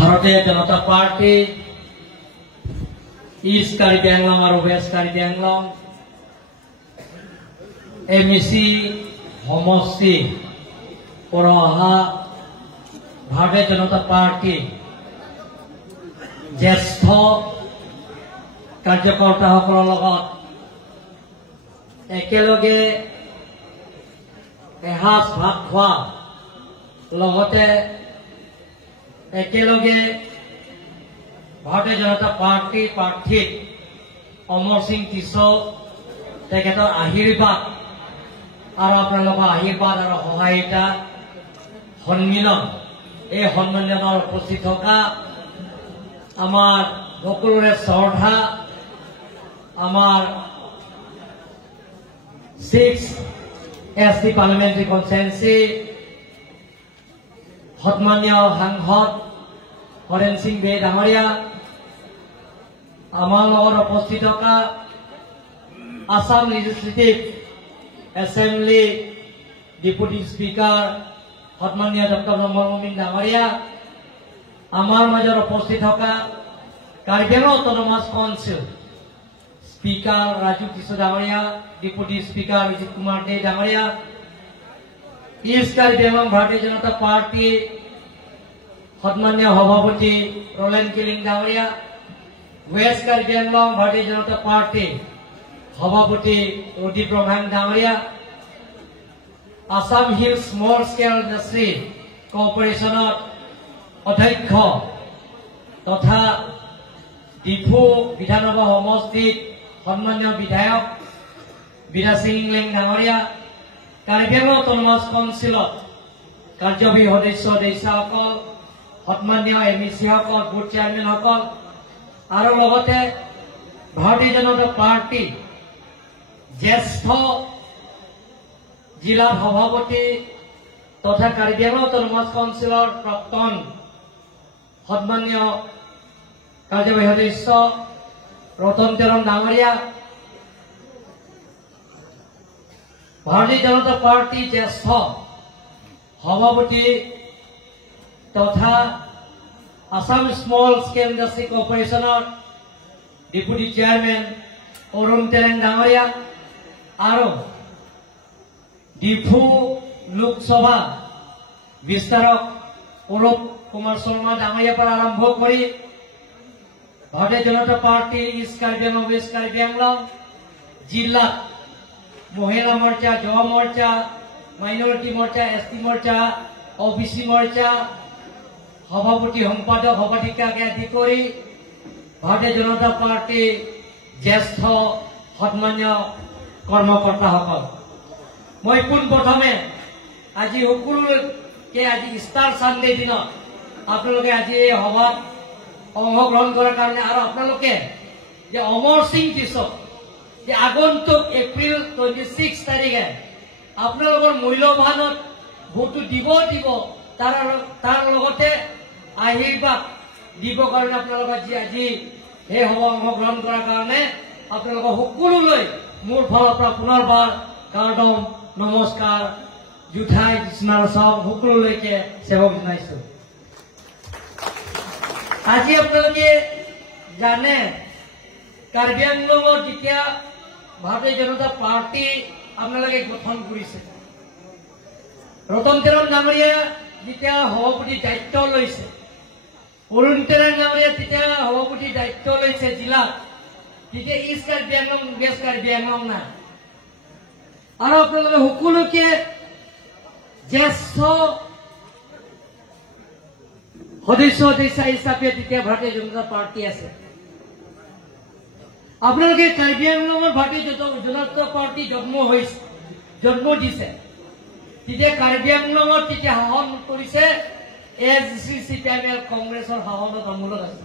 ভাৰতীয় Janata party east Karbi Anglong আৰু west Karbi Anglong এমইচি সমষ্টি পৰা অহা ভাৰতীয় জনতা পাৰ্টি জ্যেষ্ঠ কাৰ্যকৰ্তাসকলৰ লগত একেলগে এসাঁজ ভাত খোৱা লগতে একেলগে ভাৰতীয় জনতা পাৰ্টি প্ৰাৰ্থী অমৰ সিং টিছৌ তেখেতৰ আশীৰ্বাদ আৰু আপোনালোকৰ আশীৰ্বাদ আৰু সহায়িতা সন্মিলন এই সন্মিলনৰ উপস্থিত থকা আমাৰ সকলোৰে শ্ৰদ্ধা আমাৰ 6 SD পাৰ্লামেণ্টাৰী কনষ্টিটুৱেন্সি সন্মানীয় সাংসদ হৰেণ সিং বে ডাঙৰীয়া আমাৰ লগত উপস্থিত থকা Assam legislative assembly deputy speaker সন্মানীয় ডক্টৰ নমল মমিন ডাঙৰীয়া আমাৰ মাজত উপস্থিত থকা Karbi Anglong autonomous council speaker Raju Kishore ডাঙৰীয়া ডেপুটি স্পিকাৰ বিজিত কুমাৰ দে ডাঙৰীয়া ইষ্ট কাৰ্বি আংলং ভাৰতীয় জনতা পাৰ্টি সন্মানীয় সভাপতি ৰলেন কিলিং ডাঙৰীয়া ৱেষ্ট কাৰ্বি আংলং ভাৰতীয় জনতা পাৰ্টি সভাপতি অদীপ ৰভাং ডাঙৰীয়া Assam hill small scale industry কৰ্পৰেশ্যনৰ অধ্যক্ষ তথা ডিফু বিধানসভা সমষ্টিত সন্মানীয় বিধায়ক বিৰাজ সিং ইংলেং ডাঙৰীয়া কাৰ্বি আংলং অটোনমাছ কাউন্সিলত কাৰ্যবাহী সদস্যসকল সন্মানীয় এমইচিসকল বুথ চেয়াৰমেনসকল আৰু লগতে ভাৰতীয় জনতা পাৰ্টি জ্যেষ্ঠ জিলা সভাপতি তথা কাৰ্বি আংলং অটোনমাছ কাউন্সিলৰ প্ৰাক্তন সন্মানীয় কাৰ্যবাহী সদস্য ৰতন তেৰণ ডাঙৰীয়া ভাৰতীয় জনতা পাৰ্টি জ্যেষ্ঠ সভাপতি তথা আসাম স্মল স্কেল ইণ্ডাষ্ট্ৰী কৰ্পৰেশ্যনৰ ডেপুটি চেয়াৰমেন অৰুণ তেৰেং ডাঙৰীয়া আৰু ডিফু লোকসভা বিস্তাৰক অৰূপ কুমাৰ শৰ্মা ডাঙৰীয়াৰ পৰা আৰম্ভ কৰি Bharatiya Janata party east Karbi Anglong west Karbi Anglong জিলাত মহিলা মৰ্চা যুৱ মৰ্চা মাইনৰিটি মৰ্চা এছটি মৰ্চা অবিচি মৰ্চা সভাপতি সম্পাদক সভাধিকাকে আদি কৰি ভাৰতীয় জনতা পাৰ্টি জ্যেষ্ঠ সন্মানীয় কৰ্মকৰ্তাসকল মই পোনপ্ৰথমে আজি সকলোকে আজি ইষ্টাৰ চানডে দিনত আপোনালোকে আজি এই সভাত অংশগ্ৰহণ কৰাৰ কাৰণে আৰু আপোনালোকে যে অমৰ সিং টিছৌ যে আগন্তুক এপ্ৰিল 26 তাৰিখে আপোনালোকৰ মূল্যৱানত ভোটটো দিব তাৰ লগতে আশীৰ্বাদ দিব কাৰণে আপোনালোকে আজি এই সভা অংশগ্ৰহণ কৰাৰ কাৰণে আপোনালোকৰ সকলোলৈ মোৰ ফালৰ পৰা পুনৰবাৰ কাৰ্ডম নমস্কাৰ জুঠাই কৃষ্ণাৰ চাও সকলোলৈকে সেৱক জনাইছো আজি আপোনালোকে জানে কাৰ্বি আংলঙত যেতিয়া ভাৰতীয় জনতা পাৰ্টি আপোনালোকে গঠন কৰিছে ৰতন তেৰণ ডাঙৰীয়া যেতিয়া সভাপতি দায়িত্ব লৈছে অৰুণ তেৰণ ডাঙৰীয়া তেতিয়া সভাপতি দায়িত্ব লৈছে জিলাত তেতিয়া ইষ্ট কাৰ্বি আংলং ৱেষ্ট কাৰ্বি আংলং নাই আৰু আপোনালোকে সকলোকে জ্যেষ্ঠ সদস্য হিচাপে তেতিয়া ভাৰতীয় জনতা পাৰ্টি আছে আপোনালোকে কাৰ্বি আংলঙত ভাৰতীয় জনতা পাৰ্টি জন্ম দিছে তেতিয়া কাৰ্বি আংলঙত তেতিয়া শাসন কৰিছে এজিচিপিএল কংগ্ৰেছৰ শাসনত আমোলত আছে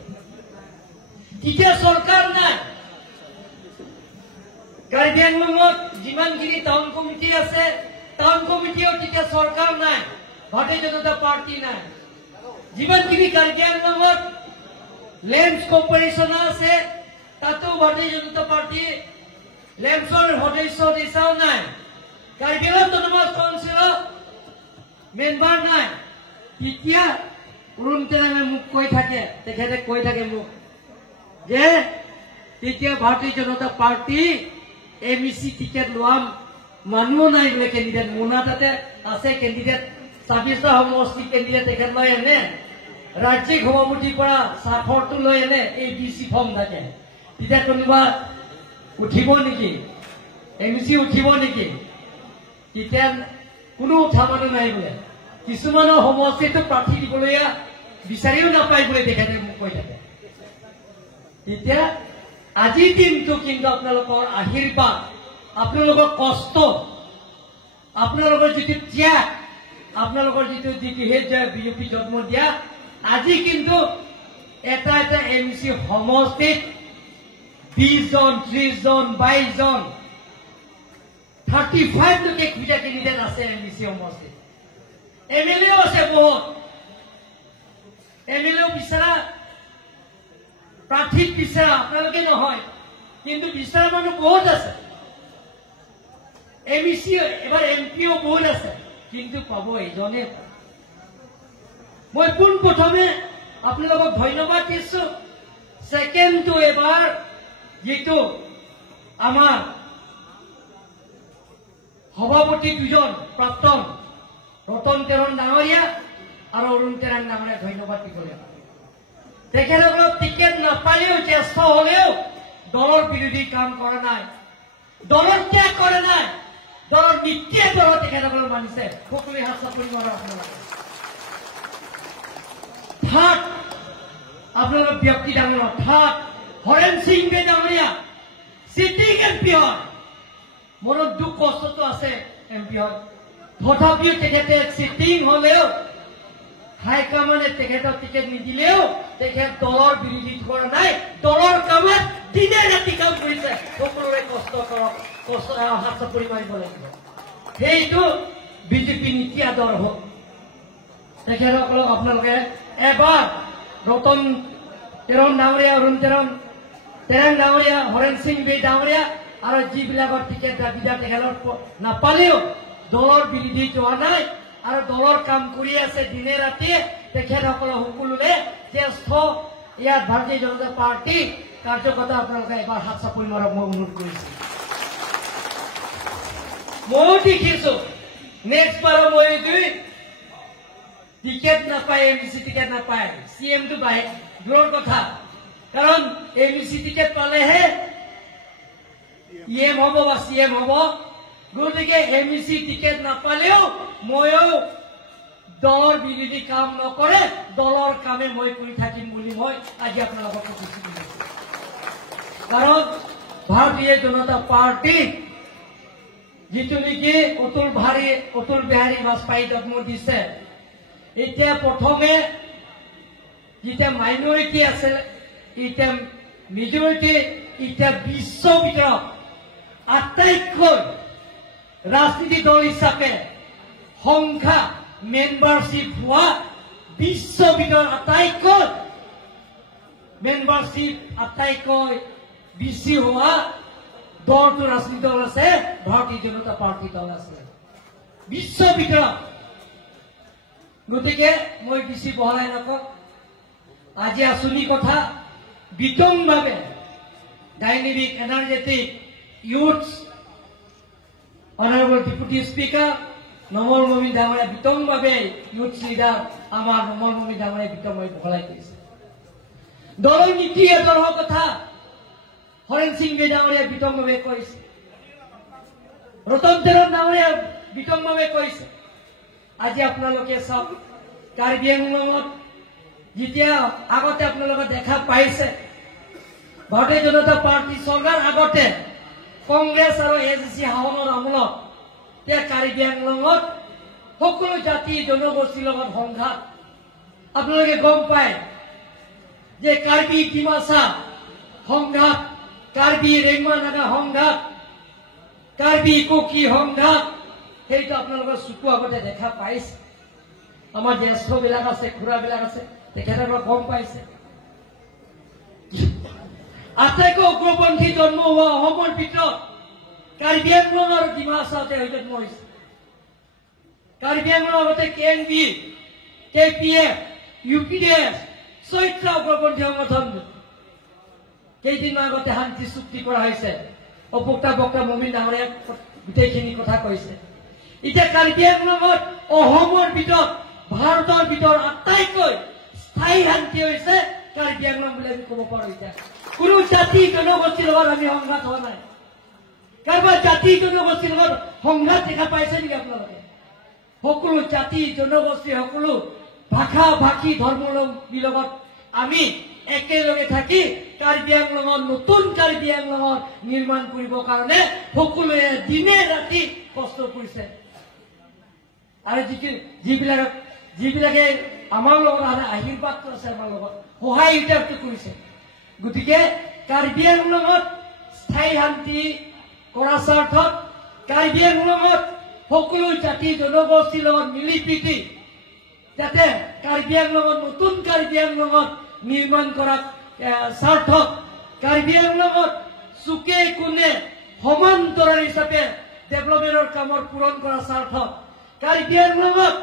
তেতিয়া চৰকাৰ নাই কাৰ্বি আংলঙত যিমানখিনি টাউন কমিটি আছে টাউন কমিটিও তেতিয়া চৰকাৰ নাই ভাৰতীয় জনতা পাৰ্টি নাই যিমানখিনি কাৰ্বি আংলঙত লেম্পছ কৰ্পৰেশ্যন আছে তাতো ভাৰতীয় জনতা পাৰ্টি লেম্পছৰ সদস্যও নাই কাৰ্বি আংলং অটোনমাছ কাউন্সিলৰ মেম্বাৰ নাই তেতিয়া অৰুণ তেৰাঙে মোক কৈ থাকে মোক যে তেতিয়া ভাৰতীয় জনতা পাৰ্টি MEC টিকেট লোৱা মানুহ নাই বোলে কেণ্ডিডেট মোনা তাতে আছে কেণ্ডিডেট 26টা সমষ্টি কেণ্ডিডেট তেখেত লৈ এনে ৰাজ্যিক সভাপতিৰ পৰা স্বাক্ষৰটো লৈ এনে এই DC ফৰ্ম থাকে তেতিয়া কোনোবা উঠিব নেকি MEC উঠিব নেকি তেতিয়া কোনো উঠা মানুহ নাই বোলে কিছুমানৰ সমষ্টিটো প্ৰাৰ্থী দিবলৈ বিচাৰিও নাপায় বোলে তেখেতে মোক কৈ থাকে এতিয়া আজিৰ দিনটো কিন্তু আপোনালোকৰ আশীৰ্বাদ আপোনালোকৰ কষ্ট আপোনালোকৰ যিটো ত্যাগ আপোনালোকৰ যিটো বিজেপি জন্ম দিয়া আজি কিন্তু এটা MEC সমষ্টিত 20 জন 30 জন 22 জন 35 লৈকে কিটা কেণ্ডিডেট আছে MEC সমষ্টিত MLA আছে বহুত MLA বিচাৰা প্ৰাৰ্থী বিচাৰা আপোনালোকে নহয় কিন্তু বিচাৰা মানুহ বহুত আছে MEC এবাৰ MPও বহুত আছে কিন্তু পাব এজনে মই কোন প্ৰথমে আপোনালোকক ধন্যবাদ দিছো সেকেন্ডটো এবাৰ যেটো আমাৰ সভাপতি দুজন প্ৰাক্তন ৰতন তেৰণ ডাঙৰীয়া আৰু অৰুণ তেৰাং ডাঙৰীয়া ধন্যবাদ দিবলৈ তেখেতসকলক টিকেট নাপালেও জ্যেষ্ঠ হলেও দলৰ বিৰোধী কাম কৰা নাই দলৰ ত্যাগ কৰা নাই দলৰ নীতিয়ে দলৰ তেখেতসকলক মানিছে সকলোৱে হাত চাপৰি মাৰা আপোনালোকে থাৰ্ড আপোনালোক ব্যক্তি ডাঙৰ থাৰ্ড হৰেণ সিং বে ডাঙৰীয়া সিটিং MP হয় মনত দুখ কষ্টটো আছে MP হয় তথাপিও তেখেতে সিটিং হলেও হাইকমানে তেখেতক টিকেট নিদিলেও তেখেত দলৰ বিৰোধী কৰা নাই দলৰ কামত দিনে ৰাতি কাম কৰিছে সকলোৰে কষ্ট কৰক কষ্ট হাত চাপৰি মাৰিব লাগিব সেইটো বিজেপি নীতি আদৰ্শ তেখেতসকলক আপোনালোকে এবাৰ ৰতন তেৰণ ডাঙৰীয়া অৰুণ তেৰাং ডাঙৰীয়া হৰেণ সিং বে ডাঙৰীয়া আৰু যিবিলাকৰ টিকেট দাবীদাৰ তেখেতৰ নাপালেও দলৰ বিৰোধী যোৱা নাই আৰু দলৰ কাম কৰি আছে দিনে ৰাতিয়ে তেখেতসকলক সকলোৰে জ্যেষ্ঠ ইয়াত ভাৰতীয় জনতা পাৰ্টি কাৰ্যকৰ্তা আপোনালোকে এবাৰ হাত চাপৰি মাৰক মই অনুৰোধ কৰিছো ময়ো দেখিছো নেক্সট বাৰো মই টিকেট নাপায় MEC টিকেট নাপায় CMটো বাই দূৰৰ কথা কাৰণ MEC টিকেট পালেহে EM হ'ব বা CM হ'ব গতিকে MEC টিকেট নাপালেও ময়ো দলৰ বিৰোধী কাম নকৰে দলৰ কামে মই কৰি থাকিম বুলি মই আজি আপোনালোকক কৈছো কাৰণ ভাৰতীয় জনতা পাৰ্টি যিটো নেকি অতুল বিহাৰী বাজপেয়ী জন্ম দিছে এতিয়া প্ৰথমে যেতিয়া মাইনৰিটি আছে এতিয়া মেজৰিটি এতিয়া বিশ্বৰ ভিতৰত আটাইতকৈ ৰাজনীতি দল হিচাপে সংখ্যা মেম্বাৰশ্বিপ হোৱা বিশ্বৰ ভিতৰত আটাইতকৈ মেম্বাৰশ্বিপ আটাইতকৈ বেছি হোৱা দলটো ৰাজনীতি দল আছে ভাৰতীয় জনতা পাৰ্টি দল আছে বিশ্বৰ ভিতৰত গতিকে মই বেছি বহলাই নকওঁ আজি আঁচনিৰ কথা বিতংভাৱে dynamic energetic youth honourable deputy speaker normal Momin ডাঙৰীয়া বিতংভাৱে ইউথ লিডাৰ আমাৰ নমল মমিন ডাঙৰীয়া বিতংভাৱে বহলাই দিছে দলৰ নীতি আদৰ্শৰ কথা হৰেণ সিং বে ডাঙৰীয়া বিতংভাৱে কৈছে ৰতন তেৰণ ডাঙৰীয়া বিতংভাৱে কৈছে আজি আপোনালোকে চাওক কাৰ্বি আংলঙত যেতিয়া আগতে আপোনালোকে দেখা পাইছে ভাৰতীয় জনতা পাৰ্টি চৰকাৰ আগতে কংগ্ৰেছ আৰু ACC শাসনৰ আমোলত এতিয়া কাৰ্বি আংলঙত সকলো জাতি জনগোষ্ঠীৰ লগত সংঘাত আপোনালোকে গম পায় যে কাৰ্বি ডিমাচা সংঘাত কাৰ্বি ৰেংমা নাগা সংঘাত কাৰ্বি কুকি সংঘাত সেইটো আপোনালোকৰ চকু আগতে দেখা পাইছে আমাৰ জ্যেষ্ঠ বিলাক আছে খুৰা বিলাক আছে তেখেতসকলে গম পাইছে আটাইতকৈ উগ্ৰপন্থী জন্ম হোৱা অসমৰ ভিতৰত কাৰ্বি আংলং আৰু ডিমাচাতে জন্ম হৈছে কাৰ্বি আংলং আগতে KNB KPF UPDF চৈত্ৰ অগ্ৰপন্থী সংগঠন কেইদিন আগতে শান্তি চুক্তি কৰা হৈছে অপক্তা বক্তা মমিন ডাঙৰীয়া গোটেইখিনি কথা কৈছে এতিয়া কাৰ্বি আংলঙত অসমৰ ভিতৰত ভাৰতৰ ভিতৰত আটাইতকৈ স্থায়ী শান্তি হৈছে কাৰ্বি আংলং বুলি আমি ক'ব পাৰোঁ এতিয়া কোনো জাতি জনগোষ্ঠীৰ লগত আমি সংঘাত হোৱা নাই কাৰোবাৰ জাতি জনগোষ্ঠীৰ লগত সংঘাত দেখা পাইছে নেকি আপোনালোকে সকলো জাতি জনগোষ্ঠী সকলো ভাষা ভাষী ধৰ্মৰ লগত আমি একেলগে থাকি কাৰ্বি আংলঙৰ নতুন কাৰ্বি আংলঙৰ নিৰ্মাণ কৰিবৰ কাৰণে সকলোৱে দিনে ৰাতি কষ্ট কৰিছে আৰু যিবিলাকে আমাৰ লগত আশীৰ্বাদটো আছে আমাৰ লগত সহায় সহযোগিতা কৰিছে গতিকে কাৰ্বি আংলঙত স্থায়ী শান্তি কৰা স্বাৰ্থত কাৰ্বি আংলঙত সকলো জাতি জনগোষ্ঠীৰ লগত মিলি প্ৰীতি যাতে কাৰ্বি আংলঙত নতুন কাৰ্বি আংলঙত নিৰ্মাণ কৰা স্বাৰ্থত কাৰ্বি আংলঙত চুকে কোণে সমান্তৰাল হিচাপে ডেভেলপমেণ্টৰ কামৰ পূৰণ কৰা স্বাৰ্থত কাৰ্বি আংলঙত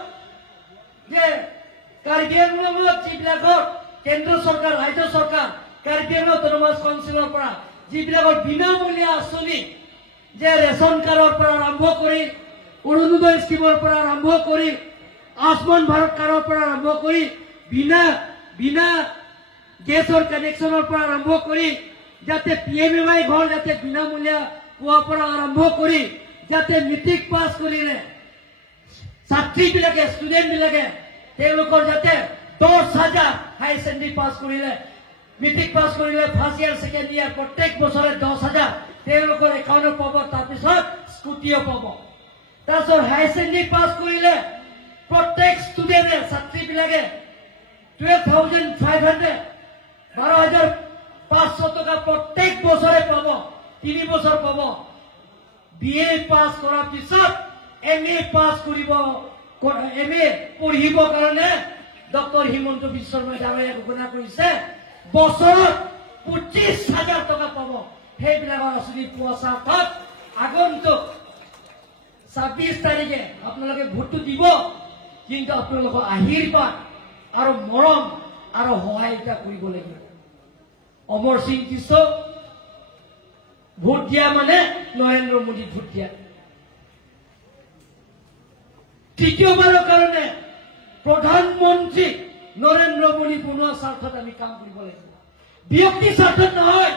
যিবিলাকৰ কেন্দ্ৰ চৰকাৰ ৰাজ্য চৰকাৰ কাৰ্বি আংলং অটোনমাছ কাউন্সিলৰ পৰা যিবিলাকৰ বিনামূলীয়া আঁচনি যে ৰেচন কাৰ্ডৰ পৰা আৰম্ভ কৰি অৰুণোদয় স্কিমৰ পৰা আৰম্ভ কৰি আয়ুষ্মান ভাৰত কাৰ্ডৰ পৰা আৰম্ভ কৰি বিনা গেছৰ কানেকশ্যনৰ পৰা আৰম্ভ কৰি যাতে PMMY ঘৰ যাতে বিনামূলীয়া পোৱাৰ পৰা আৰম্ভ কৰি যাতে মেট্ৰিক পাছ কৰিলে ছাত্ৰীবিলাকে ষ্টুডেণ্টবিলাকে তেওঁলোকৰ যাতে 10,000 হাই ছেকেণ্ডেৰী পাছ কৰিলে মেট্ৰিক পাছ কৰিলে ফাৰ্ষ্ট ইয়াৰ ছেকেণ্ড ইয়াৰ প্ৰত্যেক বছৰে 10,000 তেওঁলোকৰ একাউণ্টত পাব তাৰপিছত স্কুটিও পাব তাৰপিছত হাই ছেকেণ্ডেৰী পাছ কৰিলে প্ৰত্যেক ষ্টুডেণ্টে ছাত্ৰীবিলাকে 12,500 12,500 টকা প্ৰত্যেক বছৰে পাব 3 বছৰ পাব BA পাছ কৰাৰ পিছত MA পাছ কৰিব MA পঢ়িবৰ কাৰণে ডক্টৰ হিমন্ত বিশ্ব শৰ্মা ডাঙৰীয়াই ঘোষণা কৰিছে বছৰত 25,000 টকা পাব সেইবিলাকৰ আঁচনি পোৱা স্বাৰ্থত আগন্তুক 26 তাৰিখে আপোনালোকে ভোটটো দিব কিন্তু আপোনালোকৰ আশীৰ্বাদ আৰু মৰম আৰু সহায়তা কৰিব লাগিব অমৰ সিং কিশোৰ ভোট দিয়া মানে নৰেন্দ্ৰ মোদী ভোট দিয়া তৃতীয়বাৰৰ কাৰণে প্ৰধানমন্ত্ৰী নৰেন্দ্ৰ মোদী বনোৱা স্বাৰ্থত আমি কাম কৰিব লাগিব ব্যক্তি স্বাৰ্থত নহয়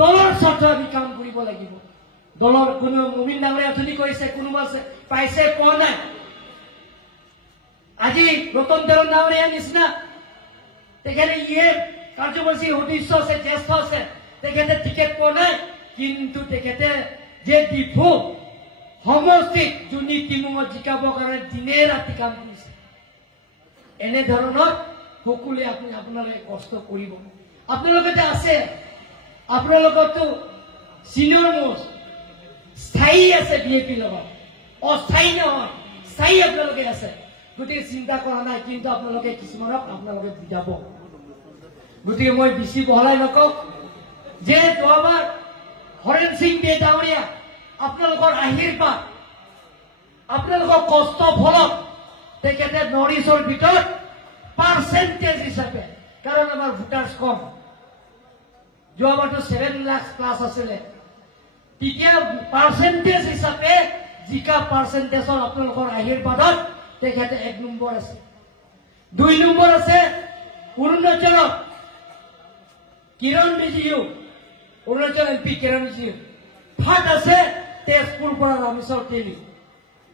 দলৰ স্বাৰ্থত আমি কাম কৰিব লাগিব দলৰ কোনো মমিন ডাঙৰীয়া অথনি কৈছে কোনোবা পাইছে পোৱা নাই আজি ৰতন তেৰণ ডাঙৰীয়া নিচিনা তেখেতে কাৰ্যবাচী সদস্য আছে জ্যেষ্ঠ আছে তেখেতে টিকেট পোৱা নাই কিন্তু তেখেতে যে ডিফু সমষ্টিত জুনি টিমুঙত জিকাবৰ কাৰণে দিনে ৰাতি কাম কৰিছে এনেধৰণৰ সকলোৱে আপুনি আপোনালোকে কষ্ট কৰিব আপোনালোকে যে আছে আপোনালোকৰতো চিনিয়ৰ মোষ্ট স্থায়ী আছে বিএপিৰ লগত অস্থায়ী নহয় স্থায়ী আপোনালোকে আছে গতিকে চিন্তা কৰা নাই কিন্তু আপোনালোকে কিছুমানক আপোনালোকে বুজাব গতিকে মই বেছি বহলাই নকওঁ যে যোৱাবাৰ হৰেণ সিং বে ডাঙৰীয়া আপোনালোকৰ আশীৰ্বাদ আপোনালোকৰ কষ্ট ফলত তেখেতে নৰ্থ ইষ্টৰ ভিতৰত পাৰ্চেণ্টেজ হিচাপে কাৰণ আমাৰ ভোটাৰ্ছ কম যোৱাবাৰতো 7 লাখ প্লাছ আছিলে তেতিয়া পাৰ্চেণ্টেজ হিচাপে জিকা পাৰ্চেণ্টেজৰ আপোনালোকৰ আশীৰ্বাদত তেখেতে 1 নম্বৰ আছে 2 নম্বৰ আছে অৰুণাচলত কিৰণ ৰিজিজু অৰুণাচল MP কিৰণ ৰিজিজু থাৰ্ড আছে তেজপুৰ পৰা ৰামেশ্বৰ তেলী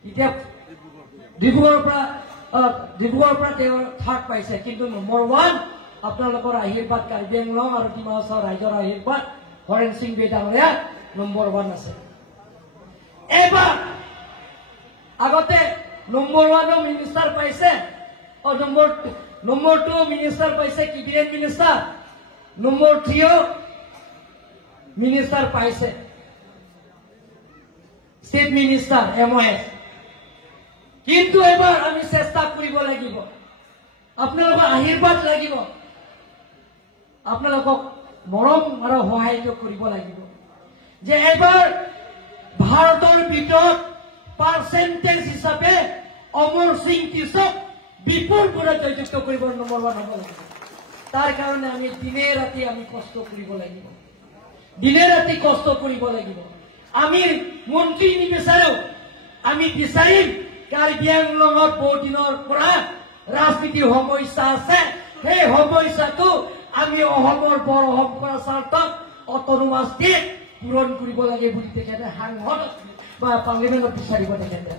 এতিয়া ডিব্ৰুগড়ৰ পৰা তেওঁ থাৰ্ড পাইছে কিন্তু নম্বৰ 1 আপোনালোকৰ আশীৰ্বাদ কাৰ্বি আংলং আৰু ডিমা হাছাও ৰাইজৰ আশীৰ্বাদ হৰেণ সিং বে ডাঙৰীয়া নম্বৰ 1 আছে এবাৰ আগতে নম্বৰ 1 মিনিষ্টাৰ পাইছে নম্বৰ 2 মিনিষ্টাৰ পাইছে কেবিনেট মিনিষ্টাৰ নম্বৰ 3 মিনিষ্টাৰ পাইছে ষ্টেট মিনিষ্টাৰ MOS কিন্তু এবাৰ আমি চেষ্টা কৰিব লাগিব আপোনালোকৰ আশীৰ্বাদ লাগিব আপোনালোকক মৰম আৰু সহায় কৰিব লাগিব যে এবাৰ ভাৰতৰ ভিতৰত পাৰ্চেণ্টেজ হিচাপে অমৰ সিং কিশোক বিপুলপুৰে জয়যুক্ত কৰিব নম্বৰ ওৱান হ'ব লাগিব তাৰ কাৰণে আমি দিনে ৰাতি আমি কষ্ট কৰিব লাগিব দিনে ৰাতি কষ্ট কৰিব লাগিব আমি মন্ত্ৰী নিবিচাৰো আমি বিচাৰিম কাৰ্বি আংলঙত বহু দিনৰ পৰা ৰাজনীতিৰ সমস্যা আছে সেই সমস্যাটো আমি অসমৰ বৰ অসম কৰা স্বাৰ্থত অট'নমাছ দি পূৰণ কৰিব লাগে বুলি তেখেতে সাংসদ বা পাৰ্লিমেণ্টত বিচাৰিব তেখেতে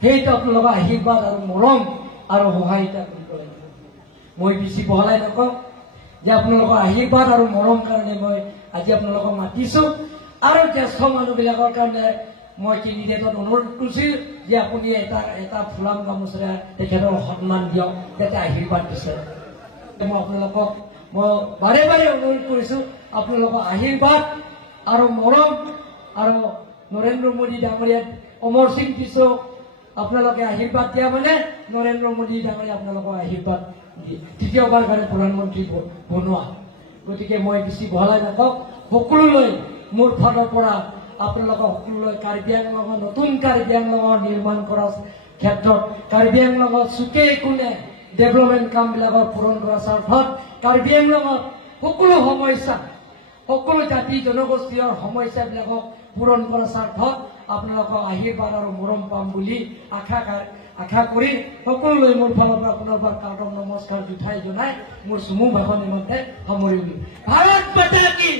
সেইটো আপোনালোকৰ আশীৰ্বাদ আৰু মৰম আৰু সহায়িতা কৰিব লাগিব মই বেছি বহলাই নকওঁ যে আপোনালোকৰ আশীৰ্বাদ আৰু মৰম কাৰণে মই আজি আপোনালোকক মাতিছো আৰু জ্যেষ্ঠ মানুহবিলাকৰ কাৰণে মই কেণ্ডিডেটত অনুৰোধ কৰিছো যে আপুনি এটা ফুলাম গামোচাৰে তেখেতৰ সন্মান দিয়ক যাতে আশীৰ্বাদ দিছে মই আপোনালোকক মই বাৰে বাৰে অনুৰোধ কৰিছো আপোনালোকৰ আশীৰ্বাদ আৰু মৰম আৰু নৰেন্দ্ৰ মোদী ডাঙৰীয়া অমৰ সিং পিছো আপোনালোকে আশীৰ্বাদ দিয়া মানে নৰেন্দ্ৰ মোদী ডাঙৰীয়া আপোনালোকৰ আশীৰ্বাদ দিয়ে তৃতীয়বাৰ কাৰণে প্ৰধানমন্ত্ৰী বনোৱা গতিকে মই বেছি বহলাই নকওঁ সকলোলৈ মোৰ ফালৰ পৰা আপোনালোকক সকলোলৈ কাৰ্বি আংলঙৰ নতুন কাৰ্বি আংলঙৰ নিৰ্মাণ কৰাৰ ক্ষেত্ৰত কাৰ্বি আংলঙত চুকে কোণে ডেভেলপমেণ্ট কামবিলাকৰ পূৰণ কৰাৰ স্বাৰ্থত কাৰ্বি আংলঙত সকলো সমস্যা সকলো জাতি জনগোষ্ঠীৰ সমস্যাবিলাকক পূৰণ কৰাৰ স্বাৰ্থত আপোনালোকৰ আশীৰ্বাদ আৰু মৰম পাম বুলি আশা কৰি সকলোলৈ মোৰ ফালৰ পৰা পুনৰ কাৰ্টন নমস্কাৰ জুঠাই জনাই মোৰ চমু ভাষণ নিমন্তে সামৰিলোঁ ভাৰত মাতা কি